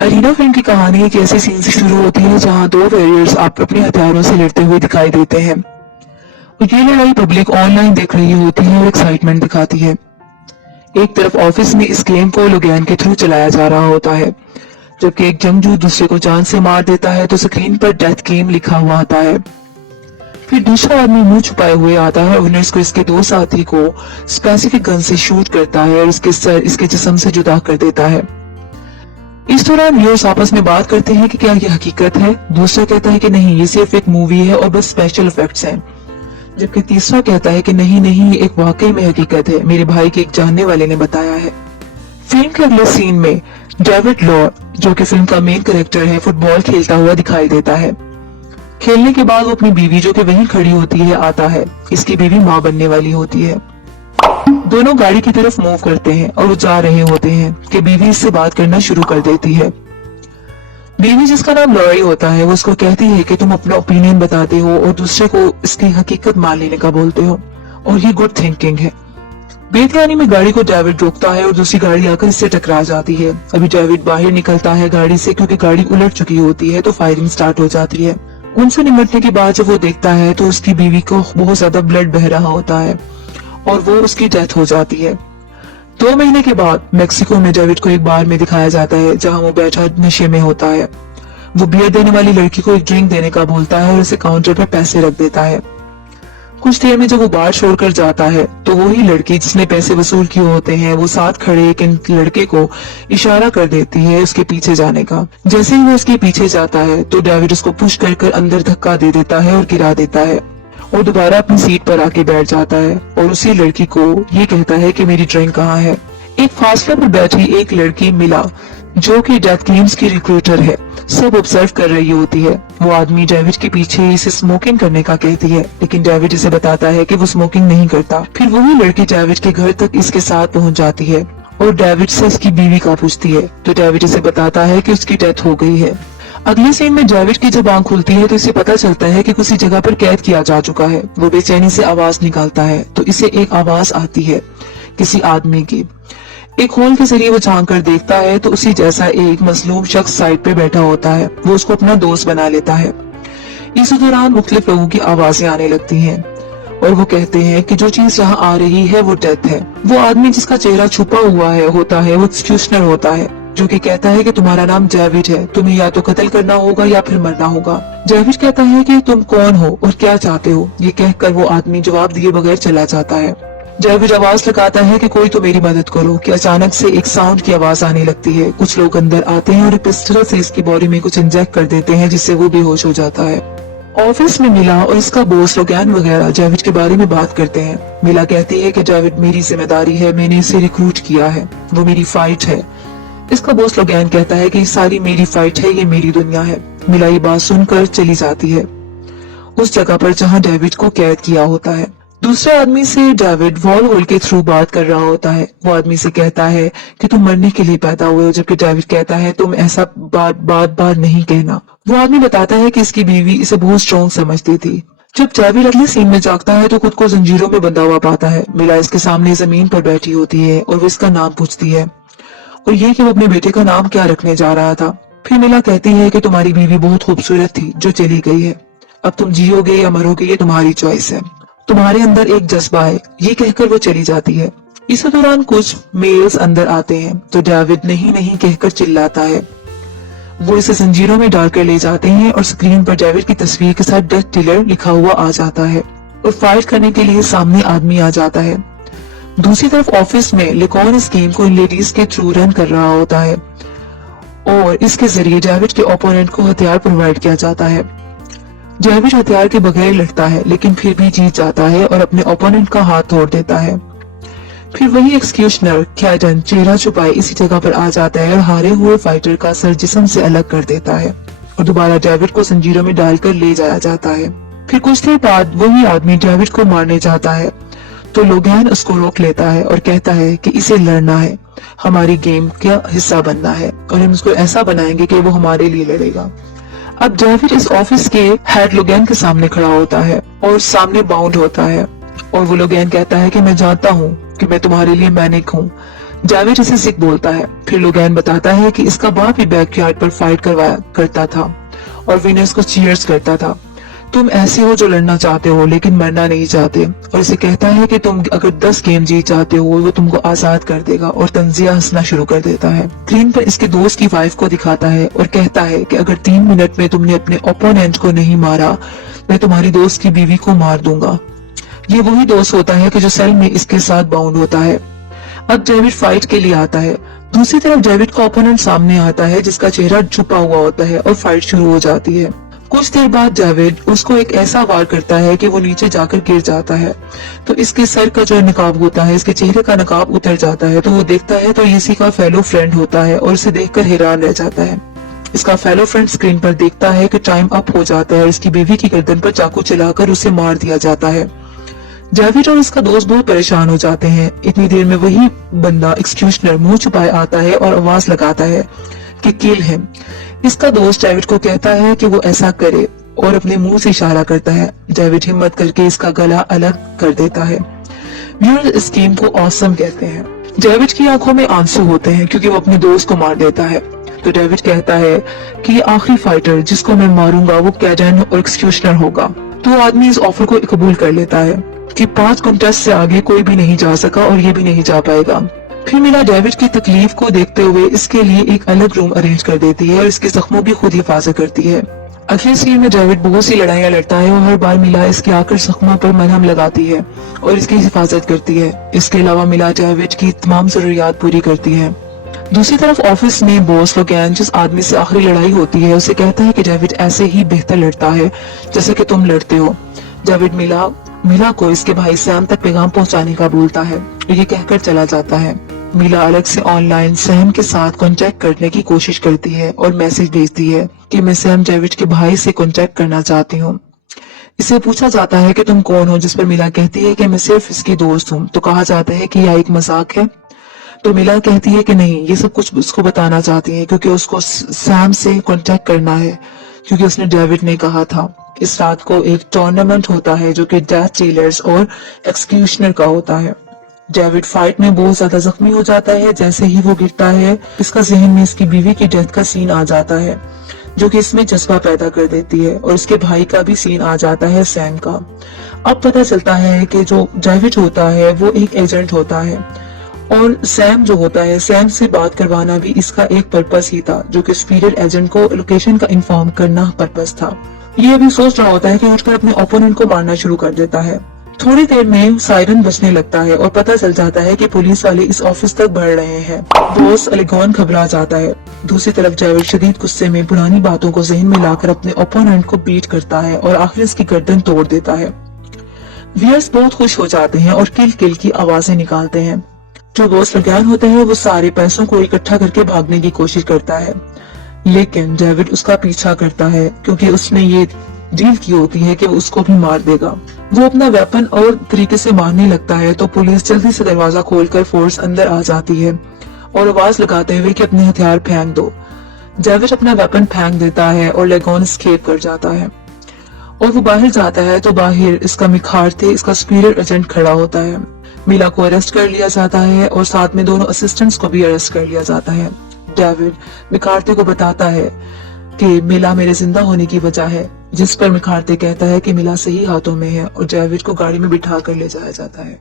Arena film की कहानी एक ऐसे सीन से शुरू होती है जहां दो वॉरियर्स आप अपने हथियारों से लड़ते हुए दिखाई देते हैं और ये लड़ाई पब्लिक ऑनलाइन देख रही होती है और एक्साइटमेंट दिखाती है। एक तरफ ऑफिस में इस गेम को लोगैन के थ्रू चलाया जा रहा होता है, जबकि एक जंगजू दूसरे को जान से मार देता है तो स्क्रीन पर डेथ गेम लिखा हुआ आता है। फिर दूसरा आदमी मुंह छुपाए हुए आता है और विनर्स को इसके दो साथी को स्पेसिफिक गन से शूट करता है और इसके सर इसके जिस्म से जुदा कर देता है। इस दौरान व्यूअर्स आपस में बात करते हैं कि क्या ये हकीकत है। दूसरा कहता है कि नहीं, ये सिर्फ एक मूवी है और बस स्पेशल इफेक्ट्स हैं, जबकि तीसरा कहता है कि नहीं नहीं, ये एक वाकई में हकीकत है, मेरे भाई के एक जानने वाले ने बताया है। फिल्म के अगले सीन में डेविड लॉर, जो कि फिल्म का मेन कैरेक्टर है, फुटबॉल खेलता हुआ दिखाई देता है। खेलने के बाद वो अपनी बीवी, जो कि वहीं खड़ी होती है, आता है। इसकी बीवी माँ बनने वाली होती है। दोनों गाड़ी की तरफ मूव करते हैं और वो जा रहे होते हैं कि बीवी इससे बात करना शुरू कर देती है। बीवी, जिसका नाम लॉरी होता है, वो उसको कहती है कि तुम अपना ओपिनियन बताते हो और दूसरे को इसकी हकीकत मान लेने का बोलते हो, और ये गुड थिंकिंग है। बेध्यानी में गाड़ी को डेविड रोकता है और दूसरी गाड़ी आकर इससे टकरा जाती है। अभी डेविड बाहर निकलता है गाड़ी से, क्योंकि गाड़ी उलट चुकी होती है, तो फायरिंग स्टार्ट हो जाती है। उनसे निपटने के बाद जब वो देखता है तो उसकी बीवी को बहुत ज्यादा ब्लड बह रहा होता है और वो उसकी डेथ हो जाती है। 2 महीने के बाद मेक्सिको में डेविड को एक बार में दिखाया जाता है जहां वो बैठा नशे में होता है। वो बियर देने वाली लड़की को एक ड्रिंक देने का बोलता है और उसे काउंटर पर पैसे रख देता है। कुछ देर में जब वो बार छोड़कर जाता है तो वही लड़की जिसने पैसे वसूल किए होते हैं, वो साथ खड़े एक लड़के को इशारा कर देती है उसके पीछे जाने का। जैसे ही वो उसके पीछे जाता है तो डेविड उसको पुश कर अंदर धक्का दे देता है और गिरा देता है और दोबारा अपनी सीट पर आके बैठ जाता है और उसी लड़की को ये कहता है कि मेरी ड्रिंक कहाँ है। एक फासले पर बैठी एक लड़की मिला, जो कि डेथ गेम्स की रिक्रूटर है, सब ऑब्जर्व कर रही होती है। वो आदमी डेविड के पीछे इसे स्मोकिंग करने का कहती है, लेकिन डेविड इसे बताता है कि वो स्मोकिंग नहीं करता। फिर वही लड़की डेविड के घर तक इसके साथ पहुंच जाती है और डेविड से इसकी बीवी का पूछती है, तो डेविड इसे बताता है कि उसकी डेथ हो गई है। अगले सीन में डेविड की जब आंख खुलती है तो इसे पता चलता है कि किसी जगह पर कैद किया जा चुका है। वो बेचैनी से आवाज निकालता है तो इसे एक आवाज आती है किसी आदमी की। एक होल के जरिए वो झांक कर देखता है तो उसी जैसा एक मजलूम शख्स साइड पे बैठा होता है। वो उसको अपना दोस्त बना लेता है। इस दौरान मुख्तलिफ लोगों की आवाजें आने लगती हैं और वो कहते हैं कि जो चीज यहाँ आ रही है वो डेथ है। वो आदमी जिसका चेहरा छुपा हुआ है होता है वो एक्सक्यूशनर होता है, जो कि कहता है कि तुम्हारा नाम डेविड है, तुम्हें या तो कत्ल करना होगा या फिर मरना होगा। डेविड कहता है कि तुम कौन हो और क्या चाहते हो। ये कहकर वो आदमी जवाब दिए बगैर चला जाता है। डेविड आवाज लगाता है कि कोई तो मेरी मदद करो कि अचानक से एक साउंड की आवाज आने लगती है। कुछ लोग अंदर आते हैं और पिस्टल से इसकी बॉडी में कुछ इंजेक्ट कर देते हैं, जिससे वो बेहोश हो जाता है। ऑफिस में मिला और इसका बॉस लोगैन वगैरह डेविड के बारे में बात करते हैं। मिला कहती है कि डेविड मेरी जिम्मेदारी है, मैंने इसे रिक्रूट किया है, वो मेरी फाइट है। इसका बॉस लोगैन कहता है कि ये सारी मेरी फाइट है, ये मेरी दुनिया है। मिला ये बात सुनकर चली जाती है उस जगह पर जहां डेविड को कैद किया होता है। दूसरे आदमी से डेविड वॉल होल के थ्रू बात कर रहा होता है। वो आदमी से कहता है कि तुम मरने के लिए पैदा हुए हो, जबकि डेविड कहता है तुम ऐसा बार नहीं कहना। वो आदमी बताता है कि इसकी बीवी इसे बहुत स्ट्रॉन्ग समझती थी। जब डेविड अगले सीन में जागता है तो खुद को जंजीरों में बंधा हुआ पाता है। मिला इसके सामने जमीन पर बैठी होती है और वो इसका नाम पूछती है और ये कि वो अपने बेटे का नाम क्या रखने जा रहा था। फिर मिला कहती है कि तुम्हारी बीवी बहुत खूबसूरत थी जो चली गई है, अब तुम जियोगे या मरोगे ये तुम्हारी चॉइस है, तुम्हारे अंदर एक जज्बा है। ये कहकर वो चली जाती है। इस दौरान कुछ मेल्स अंदर आते हैं तो डेविड नहीं नहीं कहकर चिल्लाता है। वो इसे जंजीरों में डालकर ले जाते हैं और स्क्रीन पर डेविड की तस्वीर के साथ डेथ डीलर लिखा हुआ आ जाता है और फाइट करने के लिए सामने आदमी आ जाता है। दूसरी तरफ ऑफिस में लिकॉन इस गेम को इन लेडीज के थ्रू रन कर रहा होता है और इसके जरिए डेविड के ओपोनेंट को हथियार प्रोवाइड किया जाता है। डेविड हथियार के बगैर लड़ता है लेकिन फिर भी जीत जाता है और अपने ओपोनेंट का हाथ तोड़ देता है। फिर वही एक्सक्यूशनर कैडन चेहरा छुपाए इसी जगह पर आ जाता है और हारे हुए फाइटर का सर जिस्म से अलग कर देता है और दोबारा डेविड को जंजीरों में डालकर ले जाया जाता है। फिर कुछ देर बाद वही आदमी डेविड को मारने जाता है तो लोगैन उसको रोक लेता है और कहता है कि इसे लड़ना है, हमारी गेम का हिस्सा बनना है और हम उसको ऐसा बनाएंगे कि वो हमारे लिए लड़ेगा। अब डेविड इस ऑफिस के हेड लोगैन के सामने खड़ा होता है और सामने बाउंड होता है और वो लोगैन कहता है कि मैं जानता हूँ कि मैं तुम्हारे लिए मैनिक हूँ, जावेद इसे सिक बोलता है। फिर लोगैन बताता है कि इसका बाप ही बैकयार्ड पर फाइट करवाया करता था और विनर्स को चीयर्स करता था। तुम ऐसे हो जो लड़ना चाहते हो लेकिन मरना नहीं चाहते। और इसे कहता है कि तुम अगर 10 गेम जीत जाते हो वो तुमको आजाद कर देगा, और तंजिया हंसना शुरू कर देता है। स्क्रीन पर इसके दोस्त की वाइफ को दिखाता है और कहता है कि अगर 3 मिनट में तुमने अपने ओपोनेंट को नहीं मारा, मैं तुम्हारी दोस्त की बीवी को मार दूंगा। ये वही दोस्त होता है कि जो सेल में इसके साथ बाउंड होता है। अब जावेद फाइट के लिए आता है। दूसरी तरफ जावेद का ओपोनेंट सामने आता है जिसका चेहरा छुपा हुआ होता है और फाइट शुरू हो जाती है। कुछ देर बाद जावेद उसको एक ऐसा वार करता है कि वो नीचे जाकर गिर जाता है। तो इसके सर का जो नकाब होता है, इसके चेहरे का नकाब उतर जाता है। तो वो देखता है तो ये इसी का फेलो फ्रेंड होता है और उसे देखकर हैरान रह जाता है। इसका फेलो फ्रेंड स्क्रीन पर देखता है कि टाइम अप हो जाता है और इसकी बीवी की गर्दन पर चाकू चलाकर उसे मार दिया जाता है। जावेद और इसका दोस्त बहुत परेशान हो जाते हैं। इतनी देर में वही बंदा एक्सक्यूशनर मुंह छुपाए आता है और आवाज लगाता है कि किल हिम। इसका दोस्त जावेद को कहता है कि वो ऐसा करे और अपने मुंह से इशारा करता है। जावेद हिम्मत करके इसका गला अलग कर देता है। व्यूअर्स इस गेम को ऑसम कहते हैं। जावेद की आंखों में आंसू होते हैं क्योंकि वो अपने दोस्त को मार देता है। तो जावेद कहता है कि ये आखिरी फाइटर जिसको मैं मारूंगा वो कैडन और एक्सक्यूशनर होगा। तो आदमी इस ऑफर को कबूल कर लेता है कि 5 कॉन्टेस्ट से आगे कोई भी नहीं जा सका और ये भी नहीं जा पाएगा। फिर मीला जावेद की तकलीफ को देखते हुए इसके लिए एक अलग रूम अरेंज कर देती है और इसके जख्मों की खुद हिफाजत करती है। अगले सीन में जावेद बहुत सी लड़ाइयां लड़ता है और हर बार मिला इसके आकर जख्मों पर मरहम लगाती है और इसकी हिफाजत करती है। इसके अलावा मिला जावेद की तमाम जरूरियात पूरी करती है। दूसरी तरफ ऑफिस में बॉस लोगैन जिस आदमी से आखिरी लड़ाई होती है उसे कहता है कि जावेद ऐसे ही बेहतर लड़ता है जैसे कि तुम लड़ते हो। जावेद मिला को इसके भाई सैम तक पैगाम पहुंचाने का बोलता है और ये कहकर चला जाता है। मिला अलग से ऑनलाइन सैम के साथ कांटेक्ट करने की कोशिश करती है और मैसेज भेजती है कि मैं सैम जावेद के भाई से कांटेक्ट करना चाहती हूँ। इसे पूछा जाता है कि तुम कौन हो, जिस पर मिला कहती है कि मैं सिर्फ इसकी दोस्त हूँ। तो कहा जाता है कि यह एक मजाक है। तो मिला कहती है कि नहीं, ये सब कुछ उसको बताना चाहती है क्योंकि उसको सैम से कांटेक्ट करना है, क्योंकि उसने जावेद ने कहा था। इस रात को एक टूर्नामेंट होता है जो कि डेथ डीलर्स और एक्सक्यूशनर का होता है। जावेद फाइट में बहुत ज्यादा जख्मी हो जाता है। जैसे ही वो गिरता है इसका जहन में इसकी बीवी की डेथ का सीन आ जाता है जो कि इसमें जज्बा पैदा कर देती है, और इसके भाई का भी सीन आ जाता है सैम का। अब पता चलता है कि जो जावेद होता है वो एक एजेंट होता है और सैम जो होता है, सैम से बात करवाना भी इसका एक पर्पस ही था, जो कि स्पीरिट एजेंट को लोकेशन का इन्फॉर्म करना पर्पस था। ये अभी सोच रहा होता है कि उठकर अपने ओपोनेंट को मारना शुरू कर देता है। थोड़ी देर में सायरन बजने लगता है और पता चल जाता है कि पुलिस वाले इस ऑफिस तक बढ़ रहे हैं। बॉस अलीगॉन घबरा जाता है। दूसरी तरफ जावेद शदीद गुस्से में पुरानी बातों को जहन में लाकर अपने ओपोनेंट को बीट करता है और आखिर इसकी गर्दन तोड़ देता है। व्यूअर्स बहुत खुश हो जाते हैं और किल किल की आवाजें निकालते हैं। जो बॉस लोगैन होता है वो सारे पैसों को इकट्ठा करके भागने की कोशिश करता है, लेकिन जावेद उसका पीछा करता है क्योंकि उसने ये डील की होती है कि वो उसको भी मार देगा। वो अपना वेपन और तरीके से मारने लगता है तो पुलिस जल्दी से दरवाजा खोलकर फोर्स अंदर आ जाती है और आवाज लगाते हुए कि अपने हथियार फेंक दो। जावेद अपना वेपन फेंक देता है और लेगॉन एस्केप कर जाता है और वो बाहर जाता है तो बाहर इसका मिखारते, इसका स्पिरिट एजेंट खड़ा होता है। मिला को अरेस्ट कर लिया जाता है और साथ में दोनों असिस्टेंट्स को भी अरेस्ट कर लिया जाता है। जावेद मिखारते को बताता है कि मिला मेरे जिंदा होने की वजह है, जिस पर मिखारते कहता है कि मिला सही हाथों में है और जावेद को गाड़ी में बिठा कर ले जाया जाता है।